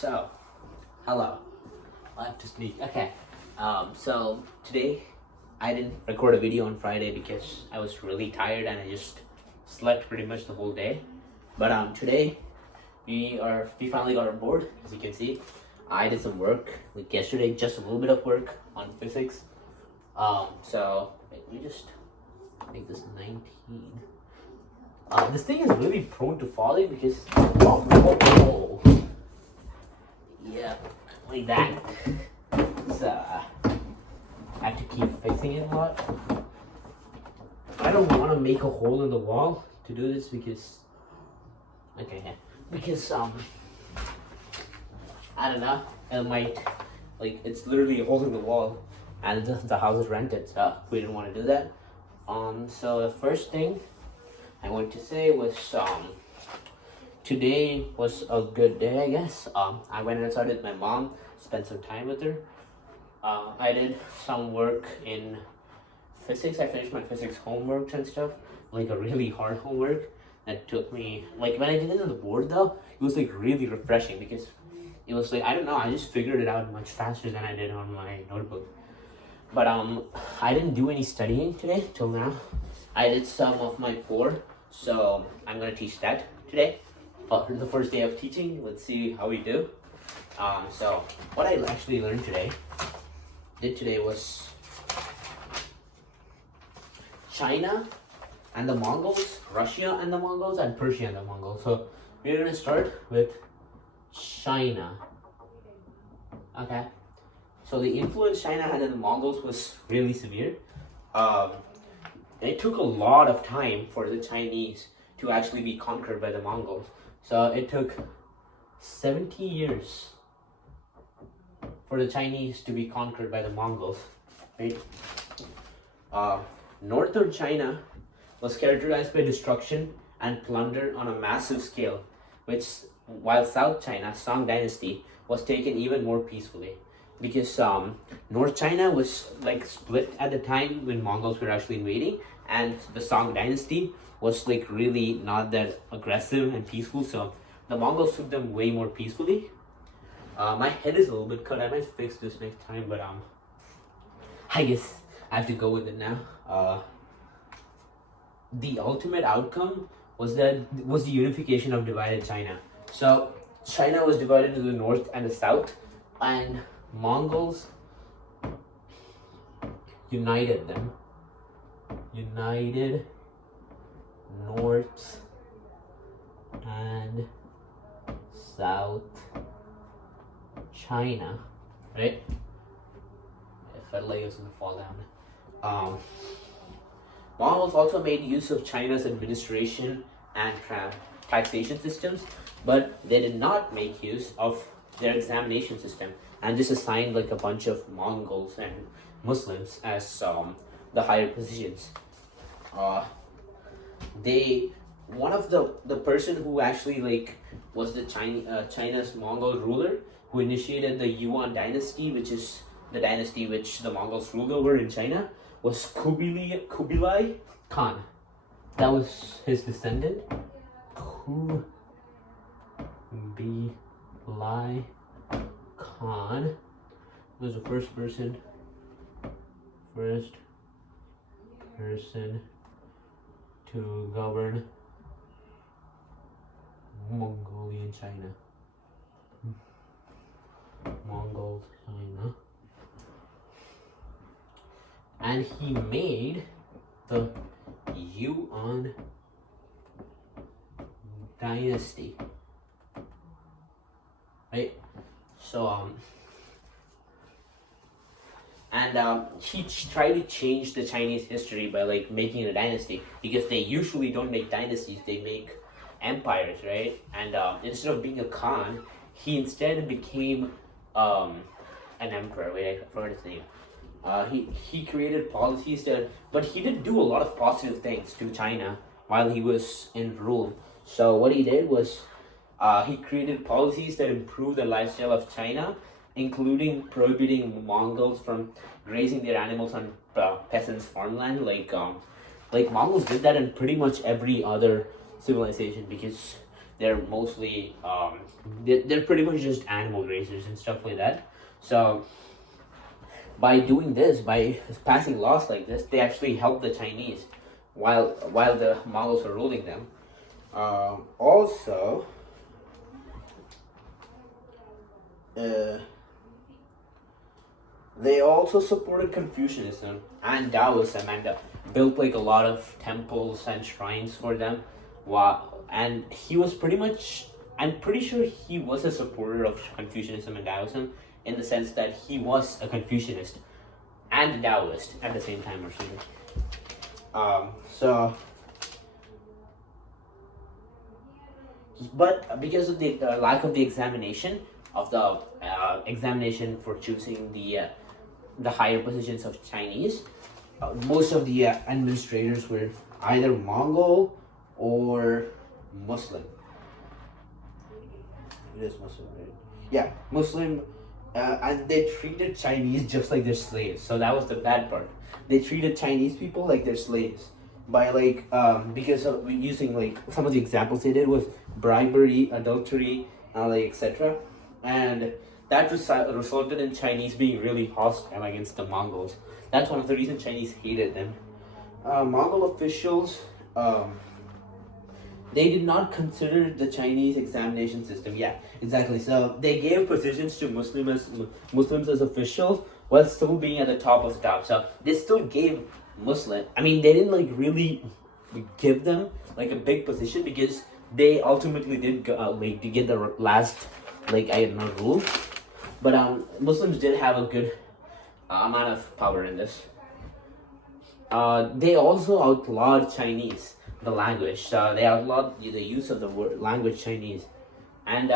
So, hello. I have to speak. Okay. So today I didn't record a video on Friday because I was really tired and I just slept pretty much the whole day. But today we finally got on board. As you can see, I did some work like yesterday, just a little bit of work on physics. So let me just make this 19. This thing is really prone to falling because oh. Yeah, like that. So I have to keep fixing it a lot. I don't want to make a hole in the wall to do this because I don't know, it might, like, it's literally a hole in the wall and the house is rented, so we didn't want to do that. So the first thing I wanted to say was today was a good day, I guess. I went outside with my mom, spent some time with her. I did some work in physics. I finished my physics homework and stuff, like a really hard homework that took me, like when I did it on the board though, it was like really refreshing because it was like, I don't know, I just figured it out much faster than I did on my notebook. But I didn't do any studying today till now. I did some of my core, so I'm gonna teach that today. The first day of teaching, let's see how we do. So what I actually learned today was China and the Mongols, Russia and the Mongols, and Persia and the Mongols. So we're gonna start with China. Okay. So the influence China had in the Mongols was really severe. It took a lot of time for the Chinese to actually be conquered by the Mongols. So it took 70 years for the Chinese to be conquered by the Mongols, right? Northern China was characterized by destruction and plunder on a massive scale, while South China, Song Dynasty, was taken even more peacefully. Because North China was like split at the time when Mongols were actually invading, and the Song Dynasty was like really not that aggressive and peaceful, so the Mongols took them way more peacefully. My head is a little bit cut. I might fix this next time, but I guess I have to go with it now. The ultimate outcome was the unification of divided China. So China was divided to the north and the south, and Mongols united them. United North and South China, right? If I lay, it's gonna fall down. Mongols also made use of China's administration and taxation systems, but they did not make use of their examination system, and just assigned like a bunch of Mongols and Muslims as the higher positions. One of the person who actually like was the China's Mongol ruler who initiated the Yuan dynasty, which is the dynasty which the Mongols ruled over in China, was Kubilai Khan. That was his descendant. Kubilai Khan was the first person to govern Mongolian China. Mongol China. And he made the Yuan dynasty. Right? So he tried to change the Chinese history by like making a dynasty, because they usually don't make dynasties, they make empires, right? And instead of being a Khan, he instead became an emperor. Wait, I forgot his name. He created policies but he did do a lot of positive things to China while he was in rule. So what he did was he created policies that improved the lifestyle of China, including prohibiting Mongols from grazing their animals on peasants' farmland. Like Mongols did that in pretty much every other civilization, because they're mostly they're pretty much just animal raisers and stuff like that. So by doing this, by passing laws like this, they actually help the Chinese while the Mongols are ruling them. Also, they also supported Confucianism and Taoism and built like a lot of temples and shrines for them. Wow, and he was pretty much, I'm pretty sure he was a supporter of Confucianism and Taoism in the sense that he was a Confucianist and a Taoist at the same time or something. But because of the lack of the examination of the examination for choosing the higher positions of Chinese, most of the administrators were either Mongol or Muslim. It is Muslim, right? Yeah, Muslim, and they treated Chinese just like their slaves. So that was the bad part. They treated Chinese people like their slaves by like because of using like some of the examples they did was bribery, adultery, like etc. And that resulted in Chinese being really hostile against the Mongols. That's one of the reasons Chinese hated them. Mongol officials, they did not consider the Chinese examination system. Yeah, exactly. So they gave positions to Muslims as officials while still being at the top of the top. So they still gave Muslim. I mean, they didn't like really give them like a big position because they ultimately did like to get the last like I don't know rule. But Muslims did have a good amount of power in this. They also outlawed Chinese, the language. So they outlawed the use of the word language Chinese, and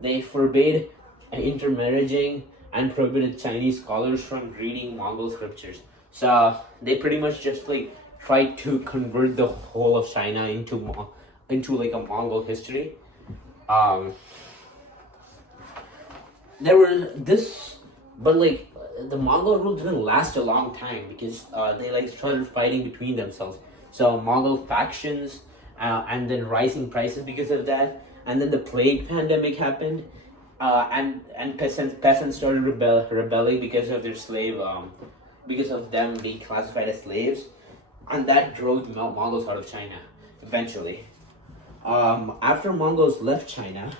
they forbade intermarrying and prohibited Chinese scholars from reading Mongol scriptures. So they pretty much just like tried to convert the whole of China into like a Mongol history. There were this, but like the Mongol rule didn't last a long time because they like started fighting between themselves. So Mongol factions, and then rising prices because of that, and then the plague pandemic happened, and peasants started rebelling because of their because of them being classified as slaves, and that drove Mongols out of China eventually. After Mongols left China,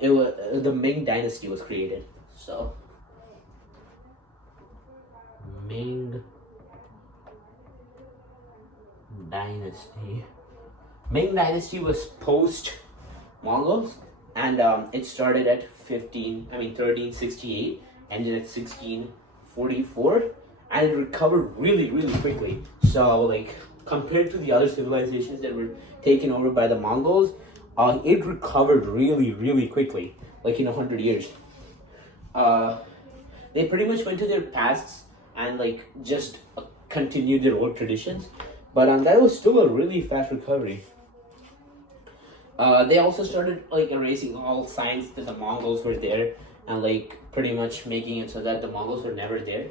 it was the Ming Dynasty was created. So Ming Dynasty. Ming Dynasty was post Mongols, and it started at 1368, ended at 1644, and it recovered really quickly. So like compared to the other civilizations that were taken over by the Mongols, it recovered really quickly, like in 100 years. They pretty much went to their pasts and like just continued their old traditions, but that was still a really fast recovery. They also started like erasing all signs that the Mongols were there and like pretty much making it so that the Mongols were never there.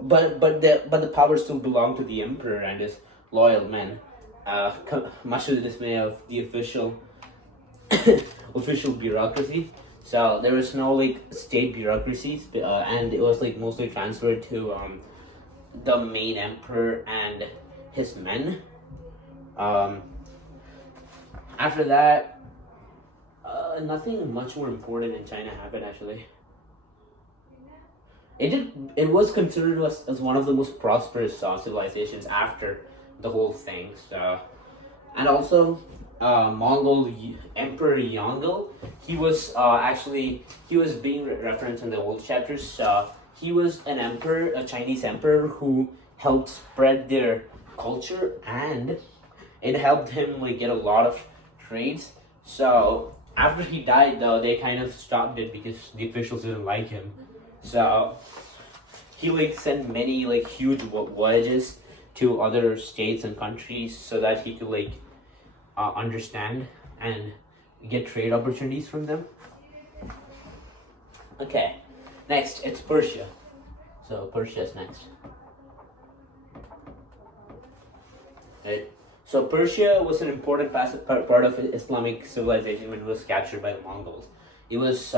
But the power still belonged to the emperor and his loyal men, much to the dismay of the official official bureaucracy. So there was no like state bureaucracies, and it was like mostly transferred to the main emperor and his men. After that, nothing much more important in China happened actually. It was considered as one of the most prosperous civilizations after the whole thing. So, and also, Mongol Emperor Yongle, he was being referenced in the old chapters. He was an emperor, a Chinese emperor who helped spread their culture, and it helped him like get a lot of trades. So after he died, though, they kind of stopped it because the officials didn't like him. So he like sent many like huge voyages to other states and countries so that he could like understand and get trade opportunities from them. Okay, next it's Persia. So Persia is next. Right. So Persia was an important part of Islamic civilization when it was captured by the Mongols. It was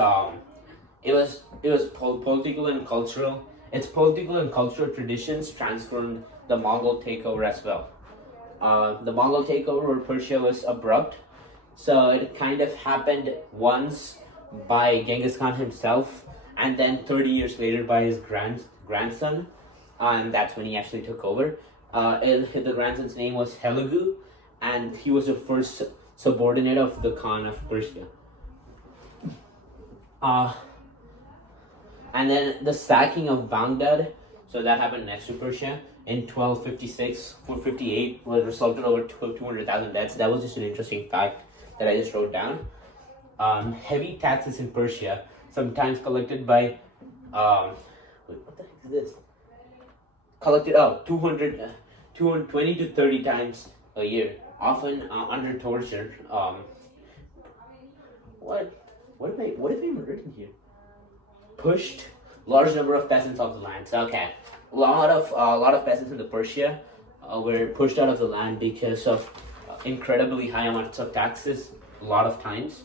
political and cultural. Its political and cultural traditions transformed the Mongol takeover as well. The Mongol takeover of Persia was abrupt, so it kind of happened once by Genghis Khan himself, and then 30 years later by his grandson, and that's when he actually took over. The grandson's name was Telugu, and he was the first subordinate of the Khan of Persia. And then the sacking of Baghdad, so that happened next to Persia in 1256, 458, was resulted over 200,000 deaths. That was just an interesting fact that I just wrote down. Heavy taxes in Persia, sometimes collected by, wait, what the heck is this? Collected 220 to 30 times a year, often under torture. What have I even written here? Pushed large number of peasants off the land. So, okay, a lot of peasants in the Persia were pushed out of the land because of incredibly high amounts of taxes. A lot of times,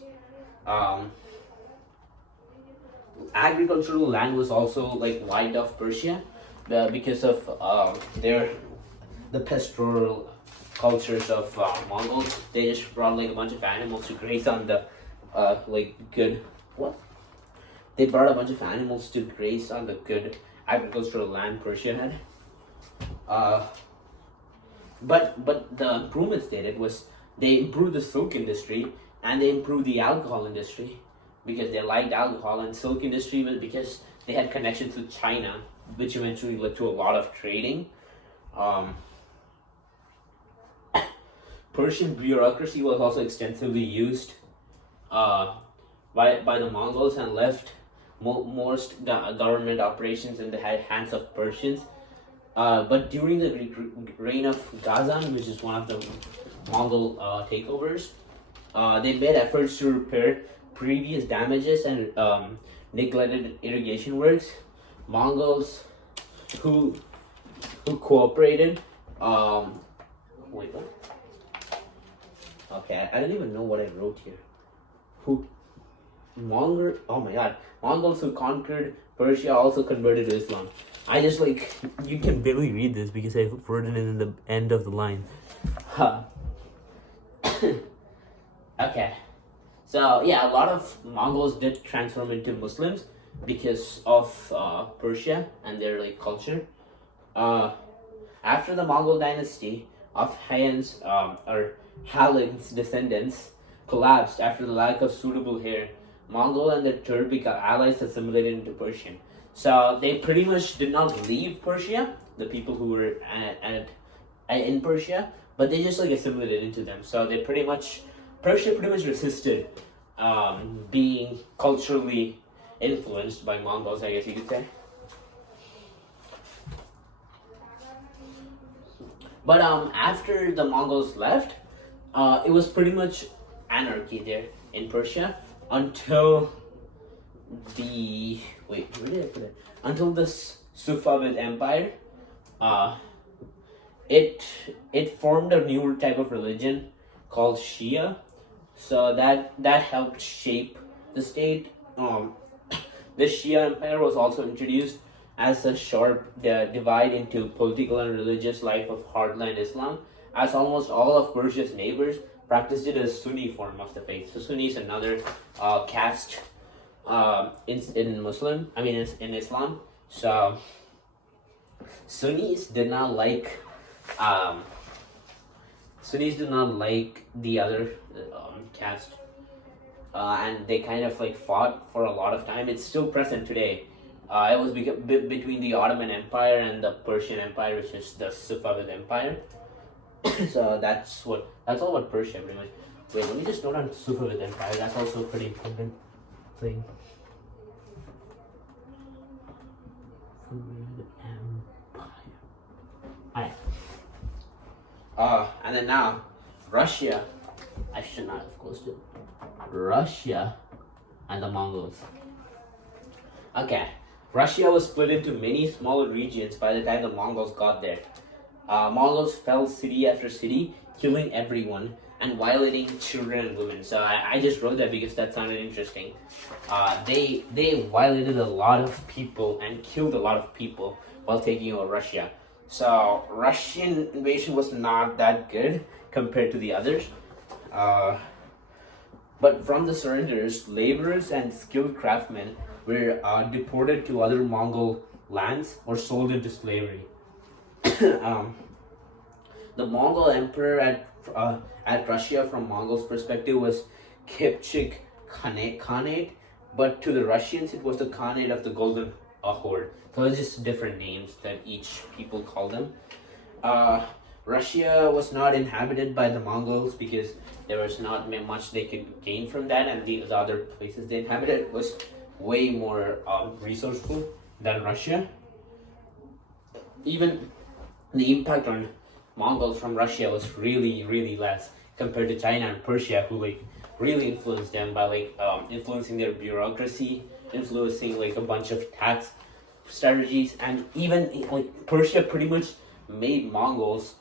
agricultural land was also like wiped off Persia because of the pastoral cultures of Mongols. They just brought like a bunch of animals to graze on the They brought a bunch of animals to graze on the good agricultural land Persia had. But the improvements they did was they improved the silk industry and they improved the alcohol industry because they liked alcohol, and silk industry was because they had connections with China, which eventually led to a lot of trading. Persian bureaucracy was also extensively used by the Mongols and left most government operations in the hands of Persians. But during the reign of Ghazan, which is one of the Mongol takeovers, they made efforts to repair previous damages and neglected irrigation works. Mongols who cooperated. Wait, what? Okay, I don't even know what I wrote here. Mongols who conquered Persia also converted to Islam. I just you can barely read this because I've written it in the end of the line. Okay. So yeah, a lot of Mongols did transform into Muslims because of Persia and their culture. After the Mongol dynasty of Hayans or Halid's descendants collapsed after the lack of suitable heir, Mongol and their Turkic allies assimilated into Persian. So they pretty much did not leave Persia, the people who were in Persia, but they just assimilated into them. So Persia pretty much resisted being culturally influenced by Mongols, I guess you could say. But after the Mongols left, it was pretty much anarchy there in Persia until the until the Safavid Empire. It formed a new type of religion called Shia, so that helped shape the state. The Shia Empire was also introduced as a sharp divide into political and religious life of hardline Islam, as almost all of Persia's neighbors practiced it as Sunni form of the faith. So Sunni is another caste in Islam. So Sunnis did not like the other caste, and they kind of fought for a lot of time. It's still present today. It was between the Ottoman Empire and the Persian Empire, which is the Safavid Empire. So that's all about Persia, pretty much. Wait, let me just note on Safavid Empire. That's also a pretty important thing. Safavid Empire. Alright. And then now, Russia. I should not have closed it. Russia and the Mongols. Okay. Russia was split into many smaller regions by the time the Mongols got there. Mongols fell city after city, killing everyone and violating children and women. So I just wrote that because that sounded interesting. They violated a lot of people and killed a lot of people while taking over Russia. So Russian invasion was not that good compared to the others. But from the surrenders, laborers and skilled craftsmen were deported to other Mongol lands or sold into slavery. The Mongol emperor at Russia, from Mongols' perspective, was Kipchak Khanate, but to the Russians it was the Khanate of the Golden Horde. So it's just different names that each people call them. Russia was not inhabited by the Mongols because there was not much they could gain from that, and the other places they inhabited was way more resourceful than Russia. Even the impact on Mongols from Russia was really less compared to China and Persia, who like really influenced them by like influencing their bureaucracy, influencing like a bunch of tax strategies, and even like Persia pretty much made most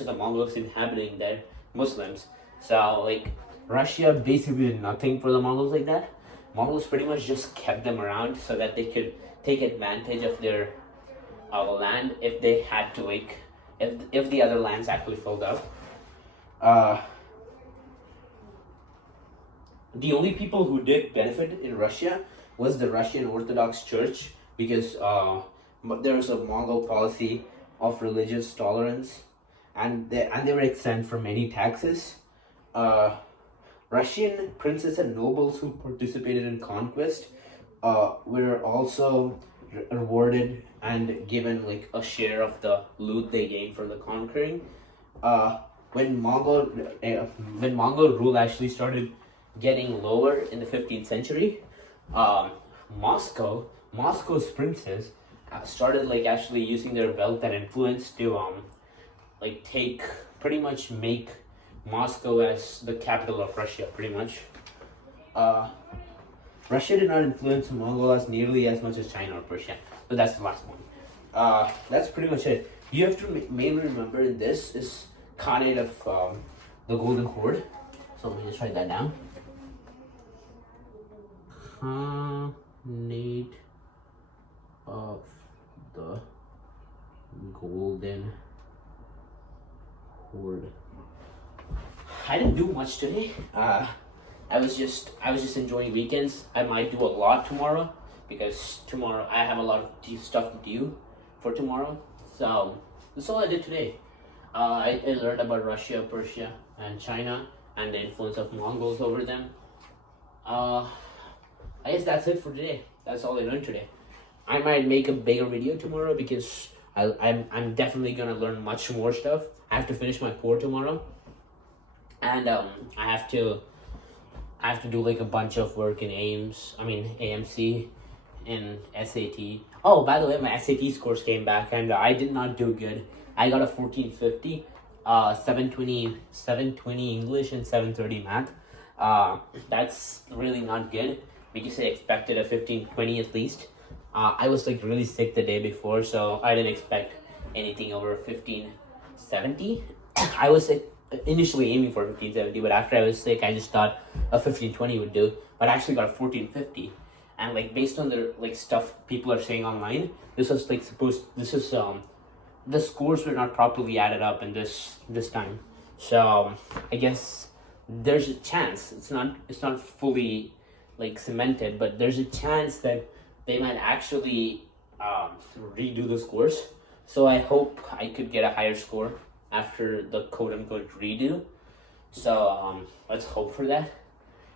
of the Mongols inhabiting there Muslims. So like Russia basically did nothing for the Mongols like that. Mongols pretty much just kept them around so that they could take advantage of their land if they had to, like if the other lands actually filled up. The only people who did benefit in Russia was the Russian Orthodox Church, because there was a Mongol policy of religious tolerance, and they were exempt from many taxes. Russian princes and nobles who participated in conquest were also rewarded and given like a share of the loot they gained from the conquering. When Mongol rule actually started getting lower in the 15th century, Moscow's princes started like actually using their wealth and influence to make Moscow as the capital of Russia, pretty much. Russia did not influence Mongols nearly as much as China or Persia, but that's the last one. That's pretty much it. You have to mainly remember this is Khanate of the Golden Horde. So let me just write that down. Khanate of the Golden Horde. I didn't do much today. I was just enjoying weekends. I might do a lot tomorrow because tomorrow I have a lot of stuff to do for tomorrow. So that's all I did today. I learned about Russia, Persia, and China, and the influence of Mongols over them. I guess that's it for today. That's all I learned today. I might make a bigger video tomorrow because I'm definitely gonna learn much more stuff. I have to finish my core tomorrow, and I have to do like a bunch of work in AMC, and SAT. Oh, by the way, my SAT scores came back, and I did not do good. I got a 1450, 720 English, and 730 math. That's really not good because I expected a 1520 at least. I was like really sick the day before, so I didn't expect anything over 1570. I was like, initially aiming for 1570, but after I was sick, I just thought a 1520 would do. But I actually got a 1450, and like based on the like stuff people are saying online, the scores were not properly added up in this time. So I guess there's a chance it's not fully like cemented, but there's a chance that they might actually redo the scores. So I hope I could get a higher score after the quote-unquote redo. So let's hope for that.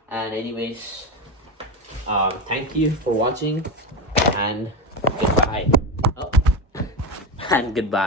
And anyways, thank you for watching, and goodbye. And goodbye.